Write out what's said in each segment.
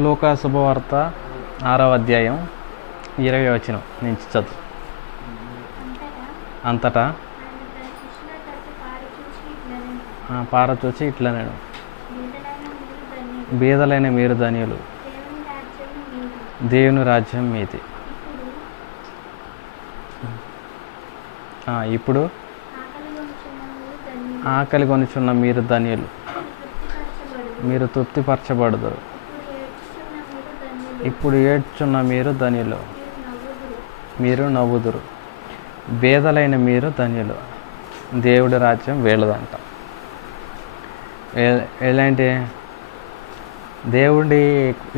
లూకా శుభవార్త 6వ అధ్యాయం 20వ వచనం నుంచి చదువు. అంతటా పారచూచి ఇట్లా నేను బీదలైన మీరు ధన్యులు, దేవుని రాజ్యం మీది. ఇప్పుడు ఆకలి కొనుచున్న మీరు ధన్యులు, మీరు తృప్తిపరచబడదు. ఇప్పుడు ఏడ్చున్న మీరు ధన్యులు, మీరు నవ్వుదురు. బేదలైన మీరు ధన్యులు, దేవుడి రాజ్యం వీళ్ళదంట. ఎలాంటి దేవుడి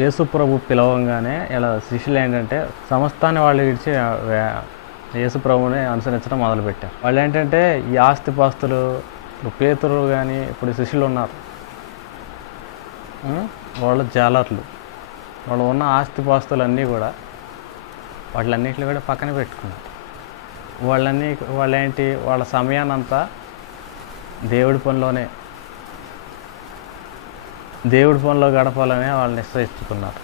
యేసుప్రభు పిలవంగానే ఇలా శిష్యులు ఏంటంటే సమస్తాన్ని వాళ్ళు విడిచి యేసుప్రభుని అనుసరించడం మొదలుపెట్టారు. వాళ్ళు ఏంటంటే ఈ ఆస్తిపాస్తులు, పేతురు కానీ ఇప్పుడు శిష్యులు ఉన్నారు, వాళ్ళు జాలర్లు. వాళ్ళు ఉన్న ఆస్తిపాస్తులన్నీ కూడా వాటిలన్నింటినీ కూడా పక్కన పెట్టుకున్నారు. వాళ్ళేంటి వాళ్ళ సమయాన్నంతా దేవుడి పనిలో గడపాలని వాళ్ళు నిశ్చయించుకున్నారు.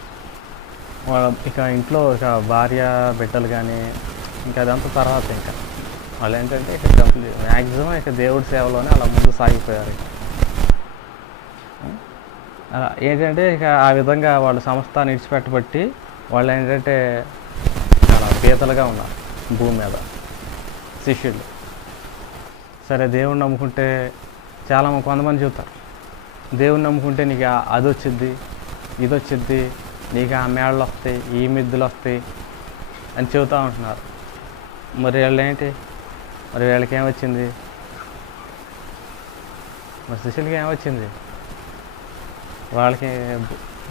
ఇక ఇంట్లో ఇక భార్య బిడ్డలు కానీ ఇంకా అదంతా తర్వాత ఇంకా వాళ్ళు ఏంటంటే ఇక మ్యాక్సిమం ఇక దేవుడి సేవలోనే అలా ముందు సాగిపోయారు. అలా ఏంటంటే ఇక ఆ విధంగా వాళ్ళు సమస్తాన్ని విడిచిపెట్టబట్టి వాళ్ళు ఏంటంటే చాలా పీతలుగా ఉన్నారు భూమి మీద శిష్యులు. సరే, దేవుణ్ణి నమ్ముకుంటే కొంతమంది చెబుతారు, దేవుణ్ణి నమ్ముకుంటే నీకు అది వచ్చిద్ది, ఇది వచ్చిద్ది, నీకు ఆ మేడలు వస్తాయి, ఈ మిద్దులు వస్తాయి అని చెబుతూ ఉంటున్నారు. మరి వీళ్ళకి ఏమొచ్చింది? మరి శిష్యులకి ఏమొచ్చింది? వాళ్ళకి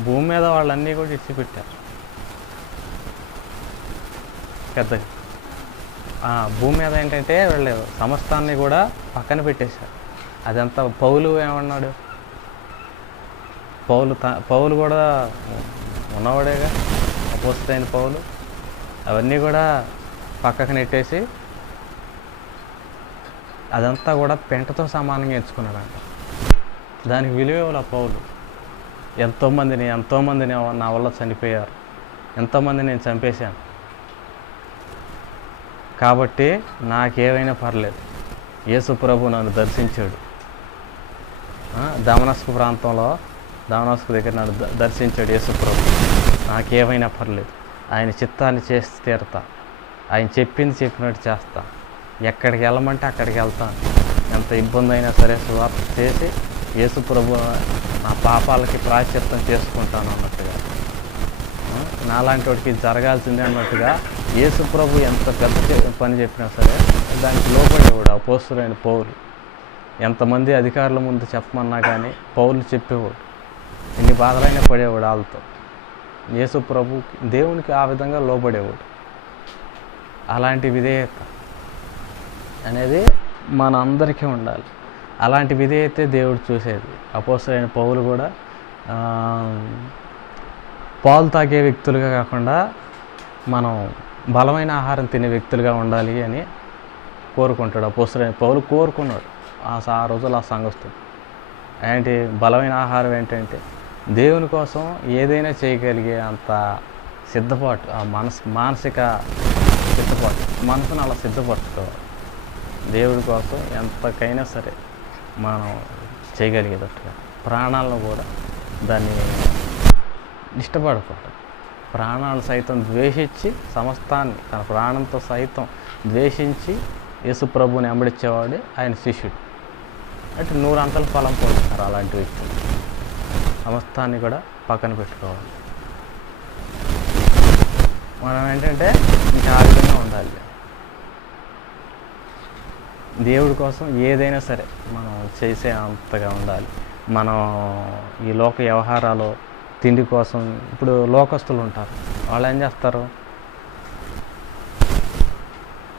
భూమి మీద వాళ్ళన్నీ కూడా ఇచ్చిపెట్టారు పెద్దగా. భూమి మీద ఏంటంటే వీళ్ళు సమస్తాన్ని కూడా పక్కన పెట్టేశారు. అదంతా పౌలు ఏమన్నాడు? పౌలు కూడా ఉన్నవాడేగా, అపోస్తలుడైన పౌలు. అవన్నీ కూడా పక్కకు నెట్టేసి అదంతా కూడా పెంటతో సమానంగా ఎంచుకున్నాడంట. దానికి విలువ పౌలు ఎంతోమందిని నా వల్ల చనిపోయారు, ఎంతోమంది నేను చంపేశాను, కాబట్టి నాకేమైనా పర్లేదు, యేసు ప్రభు నన్ను దర్శించాడు. దమస్కు దగ్గర నన్ను దర్శించాడు యేసు ప్రభు, నాకేమైనా పర్లేదు, ఆయన చిత్తాన్ని చేసి తీరుతా, ఆయన చెప్పినట్టు చేస్తా, ఎక్కడికి వెళ్ళమంటే అక్కడికి వెళ్తాను, ఎంత ఇబ్బంది అయినా సరే సువార్త చేసి యేసు ప్రభు నా పాపాలకి ప్రాయశ్చిత్తం చేసుకుంటాను అన్నట్టుగా, నాలాంటి వాడికి జరగాల్సిందే అన్నట్టుగా యేసు ప్రభు ఎంత పెద్ద పని చెప్పినా సరే దానికి లోపడేవాడు అపోస్తలుడైన పౌలు. ఎంతమంది అధికారుల ముందు చెప్పమన్నా కానీ పౌలు చెప్పేవాడు, ఎన్ని బాధలైనా పడేవాడు వాళ్ళతో. యేసు ప్రభు దేవునికి ఆ విధంగా లోబడేవాడు. అలాంటి విధేయత అనేది మన అందరికీ ఉండాలి. అలాంటి విధేయతే దేవుడు చూసేది. అపోస్తలుడైన పౌలు కూడా పాలు తాగే వ్యక్తులుగా కాకుండా మనం బలమైన ఆహారం తినే వ్యక్తులుగా ఉండాలి అని కోరుకుంటాడు. అపోస్తలుడైన పౌలు కోరుకున్నాడు ఆ రోజులు ఆ సంఘస్థుడు. ఏంటి బలమైన ఆహారం ఏంటంటే దేవుని కోసం ఏదైనా చేయగలిగే అంత సిద్ధపాటు, ఆ మానసిక సిద్ధపాటు, మనసును అలా సిద్ధపరచుకోవాలి. దేవుడి కోసం ఎంతకైనా సరే మనం చేయగలిగేటట్టుగా ప్రాణాలను కూడా దాన్ని ఇష్టపడకూడదు. ప్రాణాలు సైతం ద్వేషించి సమస్తాన్ని తన ప్రాణంతో సైతం ద్వేషించి యేసు ప్రభువుని వెంబడించేవాడు ఆయన శిష్యుడు. అంటే 100 అంతల ఫలం పొందుతారు అలాంటి వ్యక్తులు. సమస్తాన్ని కూడా పక్కన పెట్టుకోవాలి. మనం ఏంటంటే ఇంకా ఆ విధంగా ఉండాలి. దేవుడి కోసం ఏదైనా సరే మనం చేసే అంతగా ఉండాలి. మనం ఈ లోక వ్యవహారాలు తిండి కోసం, ఇప్పుడు లోకస్తులు ఉంటారు, వాళ్ళు ఏం చేస్తారు?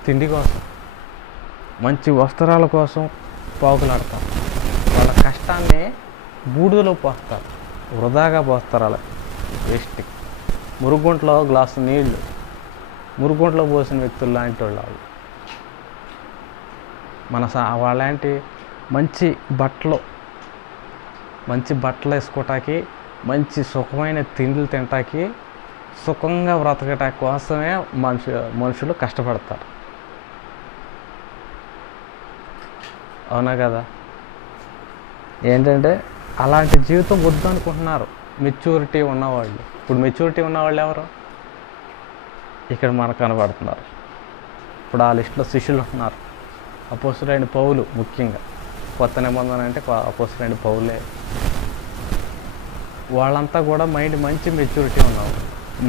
తిండి కోసం, మంచి వస్త్రాల కోసం పాకులాడతారు. వాళ్ళ కష్టాన్ని బూడిదలో పోస్తారు, వృధాగా పోస్తారు. అలా వేస్ట్. మురుగుంట్లో గ్లాసు నీళ్లు మురుగుంట్లో పోసిన వ్యక్తులు లాంటి వాళ్ళు. వాళ్ళంటి మంచి బట్టలు వేసుకోవటానికి మంచి సుఖమైన తిండిలు తినటానికి, సుఖంగా బ్రతకటా కోసమే మనుషులు కష్టపడతారు. అవునా కదా? ఏంటంటే అలాంటి జీవితం వద్దు అనుకుంటున్నారు మెచ్యూరిటీ ఉన్నవాళ్ళు. ఇప్పుడు మెచ్యూరిటీ ఉన్నవాళ్ళు ఎవరు? ఇక్కడ మనకు కనబడుతున్నారు. ఇప్పుడు ఆ లిస్టులో శిష్యులు ఉన్నారు. అపోస్తలుడైన పౌలు ముఖ్యంగా, కొత్త నిబంధన అంటే అపోస్తలుడైన పౌలే. వాళ్ళంతా కూడా మంచి మెచ్యూరిటీ ఉన్నవాళ్ళు.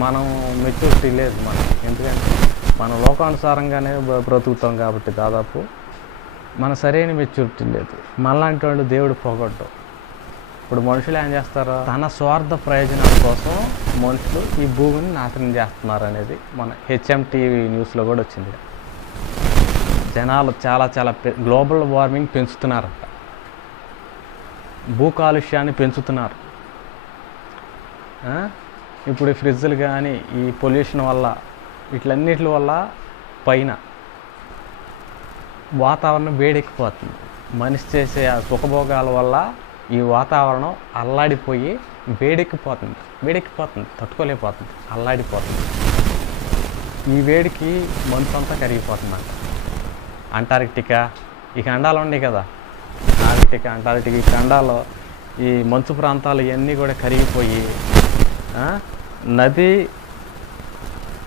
మనం మెచ్యూరిటీ లేదు మనకి. ఎందుకంటే మనం లోకానుసారంగానే బ్రతుకుతాం కాబట్టి దాదాపు మన సరైన మెచ్యూరిటీ లేదు. మనలాంటి వాళ్ళు దేవుడు పొగడ్డం. ఇప్పుడు మనుషులు ఏం చేస్తారు? తన స్వార్థ ప్రయోజనాల కోసం మనుషులు ఈ భూమిని నాశనం చేస్తున్నారు అనేది మన HMTV న్యూస్లో కూడా వచ్చింది. జనాలు చాలా గ్లోబల్ వార్మింగ్ పెంచుతున్నారంట, భూ కాలుష్యాన్ని పెంచుతున్నారు. ఇప్పుడు ఈ ఫ్రిడ్జ్లు కానీ ఈ పొల్యూషన్ వల్ల, వీటిలన్నిటి వల్ల పైన వాతావరణం వేడెక్కిపోతుంది. మనిషి చేసే ఆ సుఖభోగాల వల్ల ఈ వాతావరణం అల్లాడిపోయి వేడెక్కిపోతుంది, తట్టుకోలేకపోతుంది, అల్లాడిపోతుంది. ఈ వేడికి మంచు అంతా కరిగిపోతుందంట. అంటార్కిటికా, ఈ ఖండాలు ఉన్నాయి కదా, ఆర్కిటికా, అంటార్కిటికా, ఈ ఖండాల్లో ఈ మంచు ప్రాంతాలు ఇవన్నీ కూడా కరిగిపోయి నది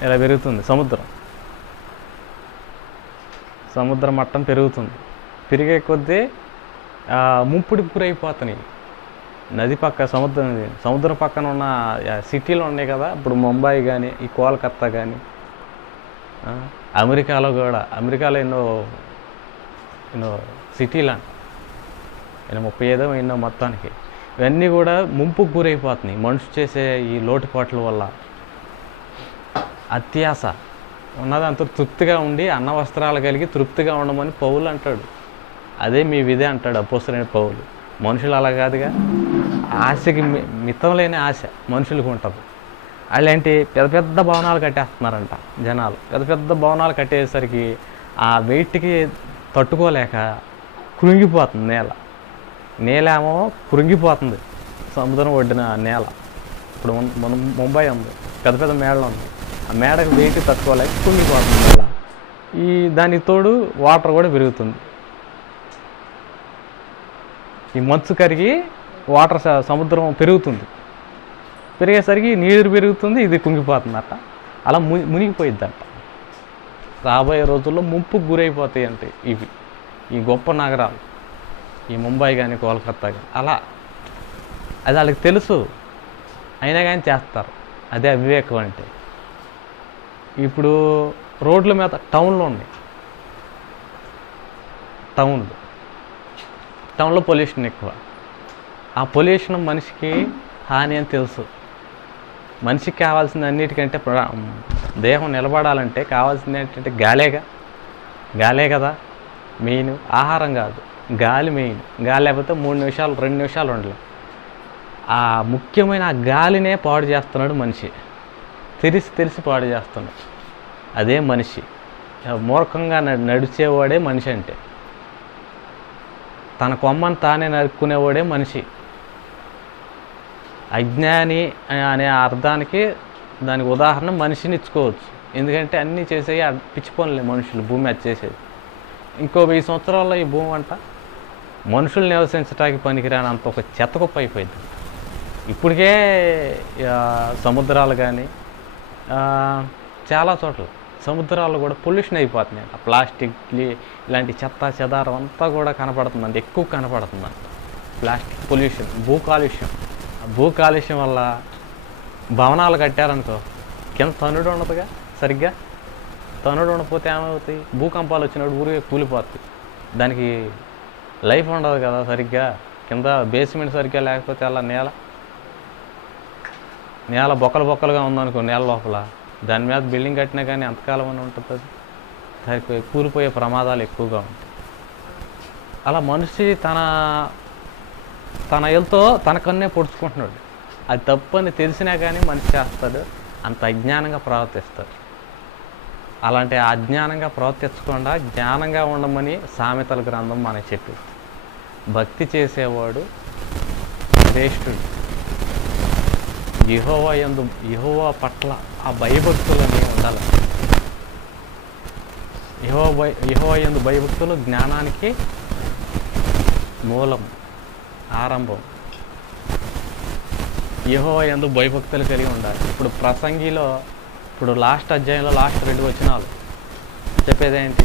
ఇలా పెరుగుతుంది. సముద్ర మట్టం పెరుగుతుంది. పెరిగే కొద్దీ ముంపుడికి గురైపోతున్నాయి. నది పక్క సముద్రం పక్కన ఉన్న సిటీలు ఉన్నాయి కదా, ఇప్పుడు ముంబై కానీ, ఈ కోల్కత్తా కానీ, అమెరికాలో ఎన్నో సిటీలు అంట, 35 ఎన్నో మొత్తానికి. ఇవన్నీ కూడా ముంపుకు గురైపోతున్నాయి మనిషి చేసే ఈ లోటుపాట్ల వల్ల. అత్యాస ఉన్నదంతా తృప్తిగా ఉండి అన్న వస్త్రాలు కలిగి తృప్తిగా ఉండమని పౌలు అంటాడు. అదే మీ విధే అంటాడు అపోస్తలుడైన పౌలు. మనుషులు అలా కాదుగా. ఆశకి మితం లేని ఆశ మనుషులకు ఉంటుంది. వాళ్ళేంటి పెద్ద భవనాలు కట్టేస్తున్నారంట జనాలు. పెద్ద భవనాలు కట్టేసరికి ఆ వెయిట్కి తట్టుకోలేక కృంగిపోతుంది నేల ఏమో కృంగిపోతుంది. సముద్రం ఒడ్డిన నేల. ఇప్పుడు మనం ముంబై ఉంది, పెద్ద మేడలు ఉంది. ఆ మేడకు వెయిట్ తట్టుకోలేక కృంగిపోతుంది నేల. దానికి తోడు వాటర్ కూడా పెరుగుతుంది. ఈ మంచు కరిగి వాటర్ సముద్రం పెరుగుతుంది. పెరిగేసరికి నీరు పెరుగుతుంది, ఇది కుంగిపోతుందట. అలా మునిగిపోయిద్దంట. రాబోయే రోజుల్లో ముంపుకు గురైపోతాయి అంటే ఈ గొప్ప నగరాలు, ఈ ముంబై కానీ, కోల్కత్తా కానీ. అది వాళ్ళకి తెలుసు, అయినా కానీ చేస్తారు. అదే అవివేకం అంటే. ఇప్పుడు రోడ్ల మీద టౌన్లో ఉన్నాయి. టౌన్లో పొల్యూషన్ ఎక్కువ. ఆ పొల్యూషన్ మనిషికి హాని అని తెలుసు. మనిషికి కావాల్సింది అన్నిటికంటే దేహం నిలబడాలంటే కావాల్సింది ఏంటంటే గాలే కదా మెయిన్. ఆహారం కాదు, గాలి మెయిన్. గాలి లేకపోతే 3 నిమిషాలు 2 నిమిషాలు ఉండలేం. ఆ ముఖ్యమైన ఆ గాలినే పాడు చేస్తున్నాడు మనిషి. తెలిసి పాడు చేస్తున్నాడు. అదే మనిషి. మూర్ఖంగా నడిచేవాడే మనిషి అంటే. తన కొమ్మని తానే నరుక్కునేవాడే మనిషి. అజ్ఞాని అనే అర్థానికి దానికి ఉదాహరణ మనిషిని ఇచ్చుకోవచ్చు. ఎందుకంటే అన్నీ చేసేవి పిచ్చి పనులే మనుషులు భూమి అది చేసేది. ఇంకో 1000 సంవత్సరాల్లో ఈ భూమి అంట మనుషులు నివసించడానికి పనికిరానంత ఒక చెత్తకుప్ప అయిపోయింది. ఇప్పటికే సముద్రాలు కానీ చాలా చోట్ల సముద్రాలు కూడా పొల్యూషన్ అయిపోతున్నాయి. ప్లాస్టిక్ ఇలాంటి చెత్త చెదారం అంతా కూడా కనపడుతుందండి, ఎక్కువ కనపడుతుందంట. ప్లాస్టిక్ పొల్యూషన్, భూ కాలుష్యం వల్ల భవనాలు కట్టారనుకో, కింద తనుడు ఉండదుగా సరిగ్గా. తనుడు ఉండకపోతే ఏమవుతాయి? భూకంపాలు వచ్చినప్పుడు ఊరికే కూలిపోతాయి. దానికి లైఫ్ ఉండదు కదా సరిగ్గా. కింద బేస్మెంట్ సరిగ్గా లేకపోతే అలా నేల బొక్కలుగా ఉందనుకో, నేల లోపల దాని మీద బిల్డింగ్ కట్టినా కానీ ఎంతకాలం అని ఉంటుంది? అది దానికి కూలిపోయే ప్రమాదాలు ఎక్కువగా ఉంటాయి. అలా మనిషి తన ఏళ్ళతో తనకన్నే పొడుచుకుంటున్నాడు. అది తప్పని తెలిసినా కానీ మనిషి చేస్తాడు. అంత అజ్ఞానంగా ప్రవర్తిస్తాడు. అలాంటి అజ్ఞానంగా ప్రవర్తించకుండా జ్ఞానంగా ఉండమని సామెతల గ్రంథం మనకి చెప్పింది. భక్తి చేసేవాడు శ్రేష్ఠుడు. యెహోవా పట్ల ఆ భయభక్తులని ఉండాలి. యెహోవా యందు భయభక్తులు జ్ఞానానికి మూలం, ఆరంభం. యెహోవా యందు భయభక్తులు కలిగి ఉండాలి. ఇప్పుడు ప్రసంగిలో లాస్ట్ అధ్యాయంలో లాస్ట్ 2 వచనాలు చెప్పేది ఏంటి?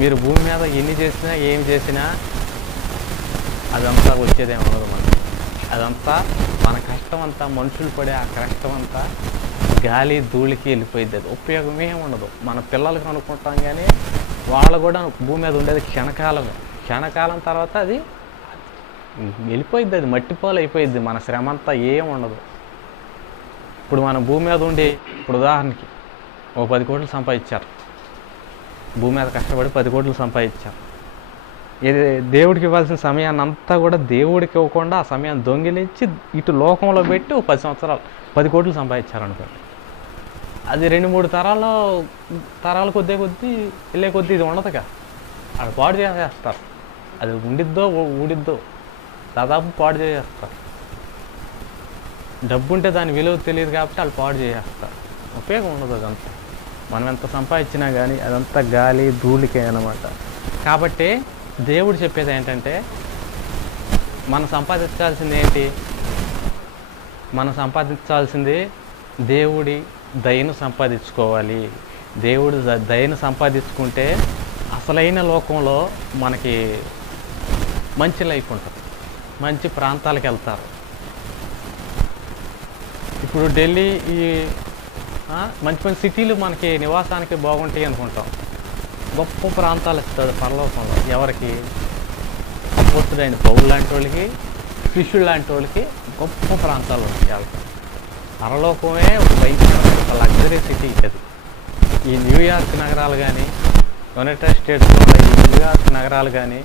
మీరు భూమి మీద ఎన్ని చేసినా ఏం చేసినా అదంతా వచ్చేదేమి ఉండదు మనకి. అదంతా మన కష్టం అంతా, మనుషులు పడే ఆ కష్టం అంతా గాలి ధూళికి వెళ్ళిపోయింది. అది ఉపయోగమే ఉండదు. మన పిల్లలకి అనుకుంటాం కానీ వాళ్ళు కూడా భూమి మీద ఉండేది క్షణకాలమే. క్షణకాలం తర్వాత అది వెళ్ళిపోయిద్ది, అది మట్టిపాలు అయిపోయిద్ది. మన శ్రమ అంతా ఏం ఉండదు. ఇప్పుడు మన భూమి మీద ఉండి, ఇప్పుడు ఉదాహరణకి 10 కోట్లు సంపాదించారు, భూమి మీద కష్టపడి 10 కోట్లు సంపాదించారు. ఇది దేవుడికి ఇవ్వాల్సిన సమయాన్ని అంతా కూడా దేవుడికి ఇవ్వకుండా ఆ సమయాన్ని దొంగిలించి ఇటు లోకంలో పెట్టి 10 సంవత్సరాలు 10 కోట్లు సంపాదించారనుకోండి. అది 2-3 తరాలు కొద్ది వెళ్ళే కొద్దీ ఇది ఉండదుగా, అది పాడు చేసేస్తారు. అది ఉండిద్దో ఊడిద్దో దాదాపు పాడు చేసేస్తారు. డబ్బు ఉంటే దాని విలువ తెలియదు కాబట్టి వాళ్ళు పాడు చేసేస్తారు. ఉపయోగం ఉండదు. అదంతా మనం ఎంత సంపాదించినా కానీ అదంతా గాలి ధూళికే అన్నమాట. కాబట్టి దేవుడు చెప్పేది ఏంటంటే, మనం సంపాదించాల్సింది ఏంటి? మనం సంపాదించాల్సింది దేవుడి దయను సంపాదించుకోవాలి. దేవుడు దయను సంపాదించుకుంటే అసలైన లోకంలో మనకి మంచి లైఫ్ ఉంటుంది, మంచి ప్రాంతాలకు వెళ్తారు. ఇప్పుడు ఢిల్లీ ఈ మంచి మంచి సిటీలు మనకి నివాసానికి బాగుంటాయి అనుకుంటాం. గొప్ప ప్రాంతాలు ఇస్తాడు పరలోకంలో. ఎవరికి? అపోస్తుడైన పౌలు లాంటి వాళ్ళకి, శిష్యుడు లాంటి వాళ్ళకి గొప్ప ప్రాంతాలు ఉంటాయి వాళ్ళకి. పరలోకమే ఒక లగ్జరీ సిటీ అది. ఈ న్యూయార్క్ నగరాలు కానీ, యునైటెడ్ స్టేట్స్లో ఉన్న ఈ న్యూయార్క్ నగరాలు కానీ,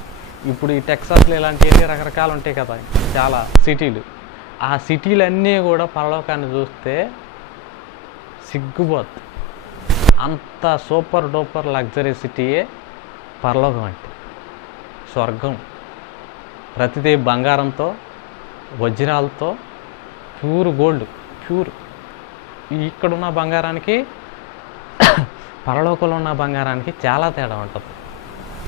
ఇప్పుడు ఈ టెక్సాస్లో ఇలాంటివన్నీ రకరకాలు ఉంటాయి కదా, చాలా సిటీలు. ఆ సిటీలన్నీ కూడా పరలోకాన్ని చూస్తే సిగ్గుపోద్ది. అంత సూపర్ డూపర్ లగ్జరీ సిటీయే పరలోకం అంటే. స్వర్గం ప్రతిదీ బంగారంతో, వజ్రాలతో, ప్యూర్ గోల్డ్, ప్యూర్. ఇక్కడున్న బంగారానికి పరలోకంలో ఉన్న బంగారానికి చాలా తేడా ఉంటుంది.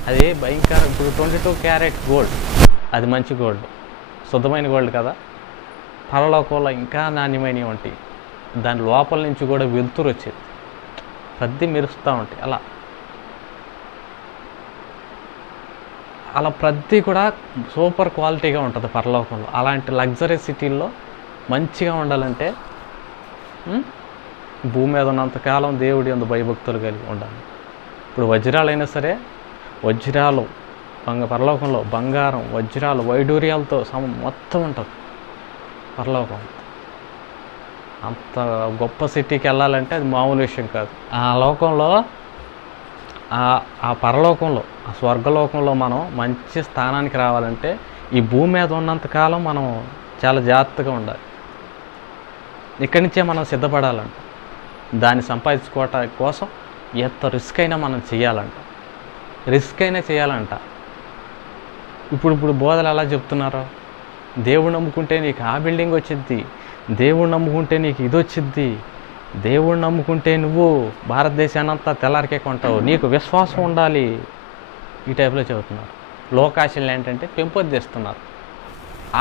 అది భయంకర. ఇప్పుడు 22 క్యారెట్ గోల్డ్, అది మంచి గోల్డ్, శుద్ధమైన గోల్డ్ కదా. పరలోకంలో ఇంకా నాణ్యమైనవి ఉంటాయి. దాని లోపల నుంచి కూడా వెలుతురు వచ్చేది, ప్రతి మెరుస్తూ ఉంటాయి. అలా ప్రతి కూడా సూపర్ క్వాలిటీగా ఉంటుంది పరలోకంలో. అలాంటి లగ్జరీ సిటీల్లో మంచిగా ఉండాలంటే భూమి మీద ఉన్నంతకాలం దేవుడి యందు భయభక్తులు కలిగి ఉండాలి. ఇప్పుడు వజ్రాలైనా సరే, వజ్రాలు పరలోకంలో బంగారం, వజ్రాలు, వైడూర్యాలతో మొత్తం ఉంటుంది పరలోకం. అంత గొప్ప సిటీకి వెళ్ళాలంటే అది మామూలు విషయం కాదు. ఆ లోకంలో, ఆ పరలోకంలో, ఆ స్వర్గలోకంలో మనం మంచి స్థానానికి రావాలంటే ఈ భూమి మీద ఉన్నంతకాలం మనం చాలా జాగ్రత్తగా ఉండాలి. ఇక్కడి నుంచే మనం సిద్ధపడాలంట. దాన్ని సంపాదించుకోవటం కోసం ఎంత రిస్క్ అయినా మనం చేయాలంట. ఇప్పుడు బోధలు ఎలా చెప్తున్నారో, దేవుడు నమ్ముకుంటే నీకు ఆ బిల్డింగ్ వచ్చిద్ది, దేవుడు నమ్ముకుంటే నీకు ఇది వచ్చిద్ది, దేవుడు నమ్ముకుంటే నువ్వు భారతదేశాన్ని అంతా తెల్లారికే కొంటావు, నీకు విశ్వాసం ఉండాలి, ఈ టైప్లో చెబుతున్నారు. లోకాశలు ఏంటంటే పెంపొందిస్తున్నారు.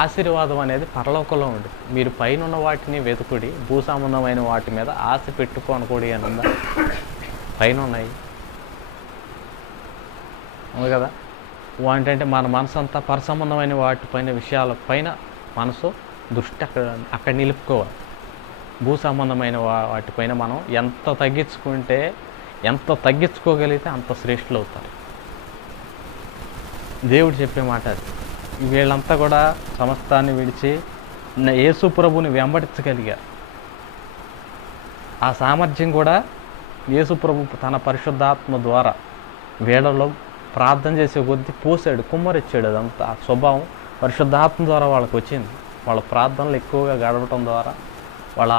ఆశీర్వాదం అనేది పరలోకంలో ఉంది. మీరు పైన ఉన్న వాటిని వెతుకుడి, భూ సంబంధమైన వాటి మీద ఆశ పెట్టుకోనుకోడి అని ఉందా? పైన ఉన్నాయి కదా. ఏంటంటే మన మనసు అంతా పరసంబంధమైన వాటిపైన, విషయాలపైన మనసు దృష్టి అక్కడ నిలుపుకోవాలి. భూ సంబంధమైన వాటిపైన మనం ఎంత తగ్గించుకోగలిగితే అంత శ్రేష్ఠులు అవుతారు. దేవుడు చెప్పే మాట అది. వీళ్ళంతా కూడా సమస్తాన్ని విడిచి యేసు ప్రభుని వెంబడించగలిగారు. ఆ సామర్థ్యం కూడా యేసు ప్రభు తన పరిశుద్ధాత్మ ద్వారా వీళ్ళలో ప్రార్థన చేసే కొద్దీ పోసాడు, కుమ్మరిచ్చాడు. అదంతా ఆ స్వభావం పరిశుద్ధాత్మ ద్వారా వాళ్ళకి వచ్చింది. వాళ్ళ ప్రార్థనలు ఎక్కువగా గడపటం ద్వారా వాళ్ళ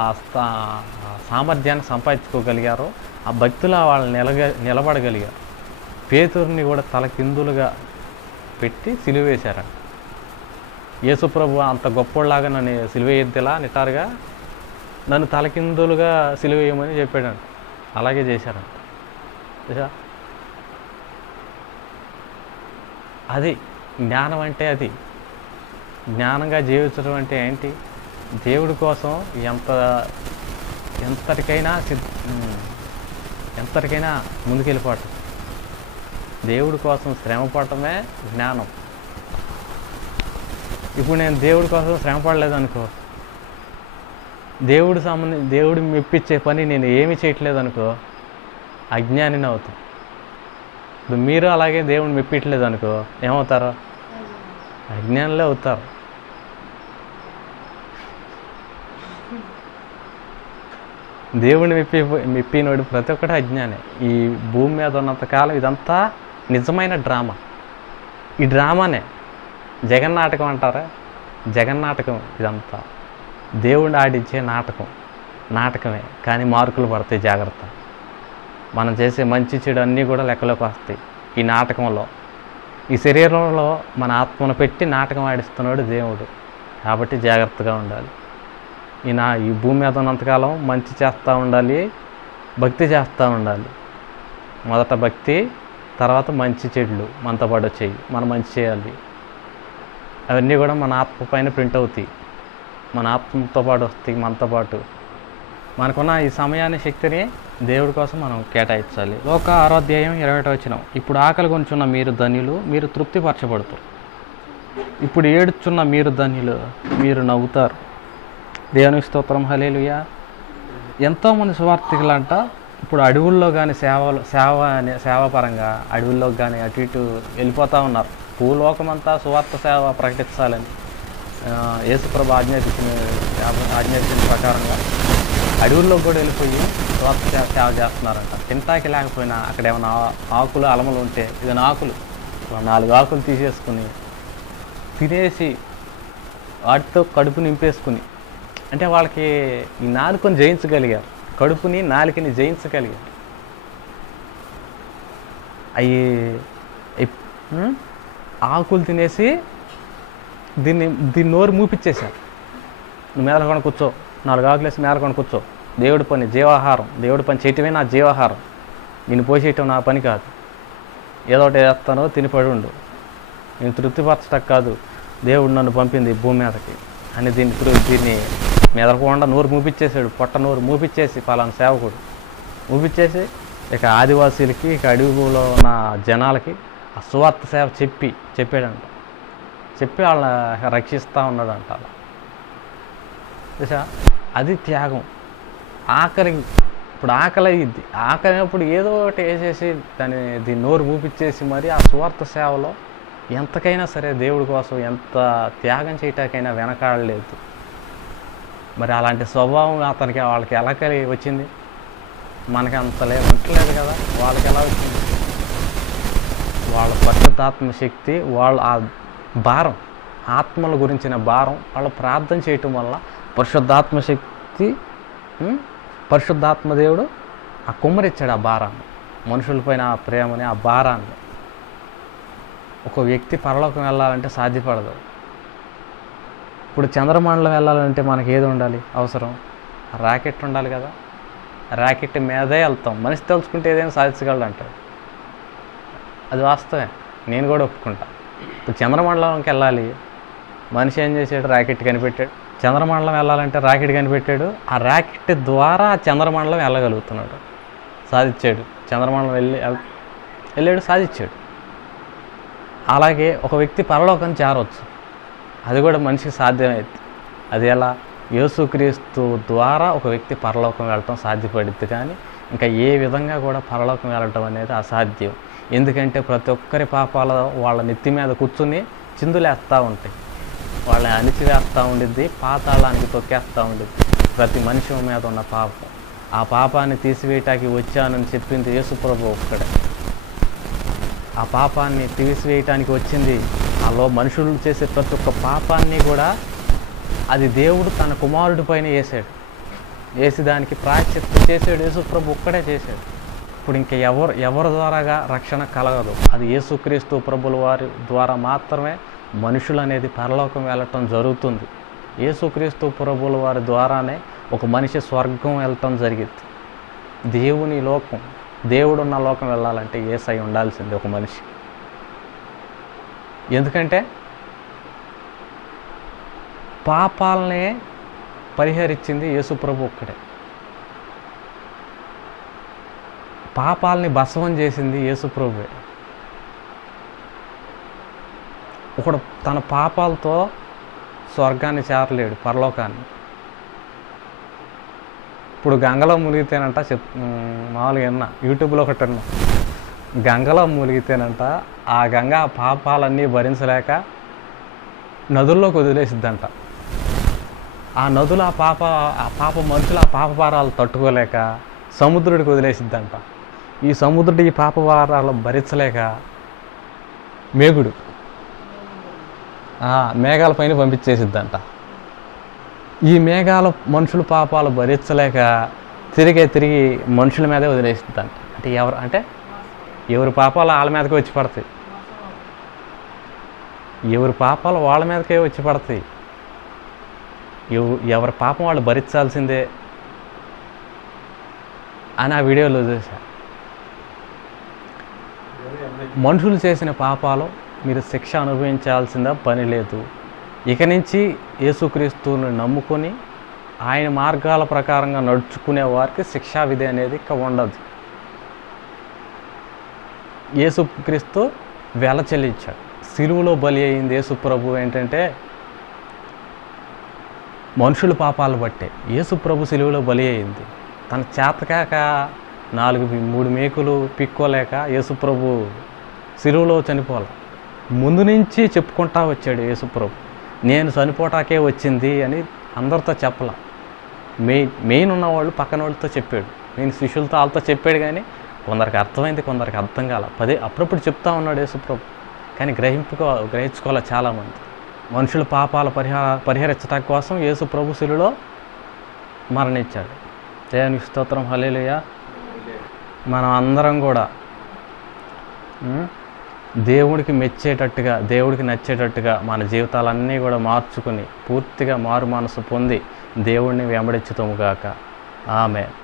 సామర్థ్యాన్ని సంపాదించుకోగలిగారు. ఆ భక్తులు వాళ్ళు నిలబడగలిగారు. పేతురుని కూడా తలకిందులుగా పెట్టి సిలువేశారంట. యేసుప్రభు అంత గొప్పోళ్ళలాగా నన్ను సిలువేయద్దిలా నిటారుగా నన్ను తలకిందులుగా సిలువేయమని చెప్పాడంట. అలాగే చేశారంట. అది జ్ఞానం అంటే, అది జ్ఞానంగా జీవించడం అంటే ఏంటి? దేవుడి కోసం ఎంతటికైనా ముందుకెళ్ళిపోవటం, దేవుడి కోసం శ్రమ పడటమే జ్ఞానం. ఇప్పుడు నేను దేవుడి కోసం శ్రమ పడలేదనుకో, దేవుడు మెప్పించే పని నేను ఏమీ చేయట్లేదు అనుకో, అజ్ఞానిని అవుతాం. ఇప్పుడు మీరు అలాగే దేవుడిని మెప్పించలేదు అనుకో, ఏమవుతారు? అజ్ఞానులే అవుతారు. దేవుడిని మెప్పినోడు ప్రతి ఒక్కటి అజ్ఞానే. ఈ భూమి మీద ఉన్నంతకాలం ఇదంతా నిజమైన డ్రామా. ఈ డ్రామానే జగన్నాటకం అంటారా? జగన్నాటకం ఇదంతా. దేవుడిని ఆడించే నాటకమే. కానీ మార్కులు పడతాయి, జాగ్రత్త. మనం చేసే మంచి చెడు అన్నీ కూడా లెక్కలోకి వస్తాయి ఈ నాటకంలో. ఈ శరీరంలో మన ఆత్మను పెట్టి నాటకం ఆడిస్తున్నాడు దేవుడు. కాబట్టి జాగ్రత్తగా ఉండాలి. ఈ భూమి మీద ఉన్నంతకాలం మంచి చేస్తూ ఉండాలి, భక్తి చేస్తూ ఉండాలి. మొదట భక్తి, తర్వాత మంచి చెడులు మనతో పాటు వచ్చాయి, మనం మంచి చేయాలి. అవన్నీ కూడా మన ఆత్మ పైన ప్రింట్ అవుతాయి, మన ఆత్మతో పాటు వస్తాయి, మనతో పాటు. మనకున్న ఈ సమయాన్ని, శక్తిని దేవుడి కోసం మనం కేటాయించాలి. లోక 6వ అధ్యాయం 21వ వచనం. ఇప్పుడు ఆకలి కొనుచున్న మీరు ధన్యులు, మీరు తృప్తిపరచబడుతారు. ఇప్పుడు ఏడుచున్న మీరు ధన్యులు, మీరు నవ్వుతారు. దేవునికి స్తోత్రం, హల్లెలూయా. ఎంతోమంది సువార్థికులంట ఇప్పుడు అడవుల్లో కానీ సేవాపరంగా అడవుల్లోకి కానీ అటు ఇటు వెళ్ళిపోతూ ఉన్నారు. భూలోకమంతా సువార్త సేవ ప్రకటించాలని యేసుప్రభు ఆజ్ఞాపించిన ప్రకారంగా అడవుల్లో కూడా వెళ్ళిపోయి సువార్త సేవ చేస్తున్నారంట. తింటాకి లేకపోయినా అక్కడ ఏమైనా ఆకులు అలమలు ఉంటే, ఇదైనా ఆకులు 4 ఆకులు తీసేసుకుని తినేసి వాటితో కడుపు నింపేసుకుని, అంటే వాళ్ళకి ఈ నాలుకని జయించగలిగారు, కడుపుని నాలుకని జయించగలిగారు. అవి ఆకులు తినేసి దీన్ని నోరు మూపిచ్చేశారు. నువ్వు మేదకొని కూర్చో, 4 ఆకులు వేసి మేదకొని కూర్చో. దేవుడి పని జీవాహారం, దేవుడి పని చేయటమే నా జీవాహారం, నేను పోసేయటం నా పని కాదు. ఏదో ఒకటి వేస్తానో తినిపడి ఉండు, నేను తృప్తిపరచటం కాదు దేవుడు నన్ను పంపింది భూమి మీదకి అని దీన్ని మెదలకుండా నోరు మూపిచ్చేసాడు. పొట్ట నోరు మూపిచ్చేసి పలానా సేవకుడు మూపిచ్చేసి ఇక ఆదివాసీలకి, ఇక అడవిలో ఉన్న జనాలకి ఆ సువార్త సేవ చెప్పాడంట. చెప్పి వాళ్ళని రక్షిస్తూ ఉన్నాడంట. అలా చూసా, అది త్యాగం. ఇప్పుడు ఆకలి అయ్యిద్ది. ఆకలి అయినప్పుడు ఏదో ఒకటి వేసేసి దీన్ని నోరు మూపిచ్చేసి మరి ఆ సువార్త సేవలో ఎంతకైనా సరే దేవుడి కోసం ఎంత త్యాగం చేయటానికైనా వెనకాడలేదు. మరి అలాంటి స్వభావం వాళ్ళకి ఎలా కలిగి వచ్చింది? మనకి అంత ఉంటలేదు కదా, వాళ్ళకి ఎలా వచ్చింది? వాళ్ళ పరిశుద్ధాత్మ శక్తి, వాళ్ళ ఆ భారం, ఆత్మల గురించిన భారం, వాళ్ళ ప్రార్థన చేయటం వల్ల పరిశుద్ధాత్మ శక్తి, పరిశుద్ధాత్మ దేవుడు ఆ కుమ్మరిచ్చాడు ఆ భారాన్ని, మనుషులపైన ఆ ప్రేమని, ఆ భారాన్ని. ఒక వ్యక్తి పరలోకం వెళ్ళాలంటే సాధ్యపడదు. ఇప్పుడు చంద్రమండలం వెళ్ళాలంటే మనకి ఏది ఉండాలి అవసరం? రాకెట్ ఉండాలి కదా. రాకెట్ మీదే వెళ్తాం. మనిషి తెలుసుకుంటే ఏదైనా సాధించగలడు అంటాడు. అది వాస్తవే, నేను కూడా ఒప్పుకుంటా. ఇప్పుడు చంద్రమండలంకి వెళ్ళాలి, మనిషి ఏం చేశాడు? రాకెట్ కనిపెట్టాడు. చంద్రమండలం వెళ్ళాలంటే రాకెట్ కనిపెట్టాడు. ఆ రాకెట్ ద్వారా చంద్రమండలం వెళ్ళగలుగుతున్నాడు, సాధించాడు. చంద్రమండలం వెళ్ళాడు, సాధించాడు. అలాగే ఒక వ్యక్తి పరలోకాన్ని చేరవచ్చు, అది కూడా మనిషికి సాధ్యమైంది. అది ఎలా? యేసుక్రీస్తు ద్వారా ఒక వ్యక్తి పరలోకం వెళ్ళటం సాధ్యపడుద్ది. కానీ ఇంకా ఏ విధంగా కూడా పరలోకం వెళ్ళటం అనేది అసాధ్యం. ఎందుకంటే ప్రతి ఒక్కరి పాపాల వాళ్ళ నెత్తి మీద కూర్చుని చిందులేస్తూ ఉంటాయి, వాళ్ళని అణిచివేస్తూ ఉండిద్ది, పాతాళానికి తొక్కేస్తూ ఉండిద్ది. ప్రతి మనిషి మీద ఉన్న పాపం, ఆ పాపాన్ని తీసివేయటానికి వచ్చానని చెప్పింది యేసుప్రభు ఒక్కడే. ఆ పాపాన్ని తీసివేయటానికి వచ్చింది. మనుషులు చేసే ప్రతి ఒక్క పాపాన్ని కూడా అది దేవుడు తన కుమారుడి పైన వేసి దానికి ప్రాయశ్చిత్తం చేసాడు. యేసుప్రభు ఒక్కడే చేశాడు. ఇప్పుడు ఇంకా ఎవరి ద్వారాగా రక్షణ కలగదు. అది యేసుక్రీస్తు ప్రభుల వారి ద్వారా మాత్రమే మనుషులు అనేది పరలోకం వెళ్ళటం జరుగుతుంది. యేసుక్రీస్తు ప్రభువుల వారి ద్వారానే ఒక మనిషి స్వర్గం వెళ్ళటం జరిగింది. దేవుని లోకం, దేవుడున్న లోకం వెళ్ళాలంటే యేసయ్య ఉండాల్సింది ఒక మనిషి. ఎందుకంటే పాపాలనే పరిహరించింది యేసు ప్రభు ఒక్కడే. పాపాలని భస్మం చేసింది యేసు ప్రభువే. ఒకడు తన పాపాలతో స్వర్గాన్ని చేరలేడు, పరలోకాన్ని. ఇప్పుడు గంగలో మునిగితేనంట మామూలుగా విన్నా, యూట్యూబ్లో ఒకటి విన్నా, గంగలో మునిగితేనంట ఆ గంగ ఆ పాపాలన్నీ భరించలేక నదుల్లోకి వదిలేసిద్దంట. ఆ నదులు ఆ పాప మనుషులు ఆ పాప భారాలు తట్టుకోలేక సముద్రుడికి వదిలేసిద్దంట. ఈ సముద్రుడు ఈ పాప భారాలు భరించలేక మేఘుడు మేఘాల పైన పంపించేసిద్దంట. ఈ మేఘాల మనుషుల పాపాలు భరించలేక తిరిగి మనుషుల మీదే వదిలేసిద్దంట. అంటే ఎవరి పాపాలు వాళ్ళ మీదకే వచ్చి పడతాయి, ఎవరి పాపాలు వాళ్ళ మీదకే వచ్చి పడతాయి. ఎవరి పాపం వాళ్ళు భరించాల్సిందే అని ఆ వీడియోలో చూసా. మనుషులు చేసిన పాపాలు మీరు శిక్ష అనుభవించాల్సిందా పని లేదు. ఇక నుంచి యేసుక్రీస్తుని నమ్ముకొని ఆయన మార్గాల ప్రకారంగా నడుచుకునే వారికి శిక్షా విధి అనేది ఇక ఉండదు. యేసుక్రీస్తు వెల చెల్లించాడు, సిలువలో బలి అయింది యేసు ప్రభు. ఏంటంటే మనుషుల పాపాలు బట్టే యేసు ప్రభు సిలువలో బలి అయింది. తన చేతకాక 3 మేకులు పిక్కోలేక యేసు ప్రభు సిలువలో చనిపోవాలి. ముందు నుంచి చెప్పుకుంటా వచ్చాడు యేసు ప్రభు, నేను చనిపోటాకే వచ్చింది అని అందరితో చెప్పాల. మెయిన్ ఉన్నవాళ్ళు పక్కన వాళ్ళతో చెప్పాడు, మెయిన్ శిష్యులతో వాళ్ళతో చెప్పాడు. కానీ కొందరికి అర్థమైంది, కొందరికి అర్థం కాల. అప్పుడప్పుడు చెప్తా ఉన్నాడు యేసు ప్రభు, కానీ గ్రహించుకోవాలి చాలామంది. మనుషుల పాపాల పరిహరించడం కోసం యేసు ప్రభు శిలువలో మరణించాడు. దేవునికి స్తోత్రం, హల్లెలూయా. మనం అందరం కూడా దేవుడికి మెచ్చేటట్టుగా, దేవుడికి నచ్చేటట్టుగా మన జీవితాలన్నీ కూడా మార్చుకుని పూర్తిగా మారు మనసు పొంది దేవుడిని వెంబడించుతాము గాక. ఆమేన్.